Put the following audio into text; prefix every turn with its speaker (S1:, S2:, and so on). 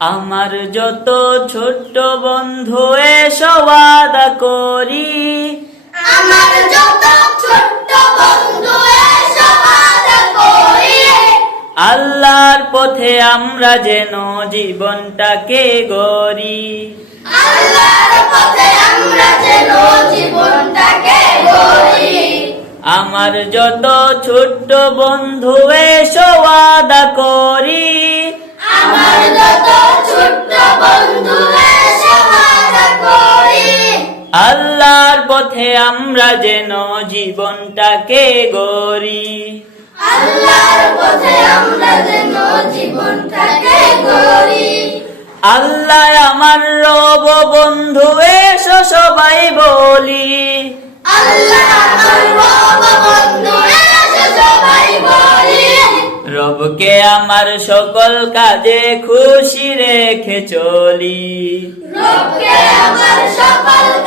S1: আমার যত ছোট্ট বন্ধু এসো ওয়াদা করি।
S2: আমার যত ছোট্ট বন্ধু এসো বাধা করি।
S1: আল্লাহর পথে আমরা যেন জীবনটাকে গড়ি।
S2: আল্লাহর পথে আমরা যেন জীবনটাকে গড়ি।
S1: আমার যত ছোট্ট বন্ধু এসো ওয়াদা করি। আল্লাহর পথে আমরা যেন জীবনটাকে গড়ি।
S2: আল্লাহর পথে আমরা যেন জীবনটাকে গড়ি।
S1: আল্লাহ আমার রব বন্ধু এসো সবাই বলি।
S2: আল্লাহ আমার রব বন্ধু এসো সবাই বলি।
S1: রবকে আমার সকল কাজে খুশি রেখে চলি।
S2: রবকে আমার সকল কাজে খুশি রেখে চলি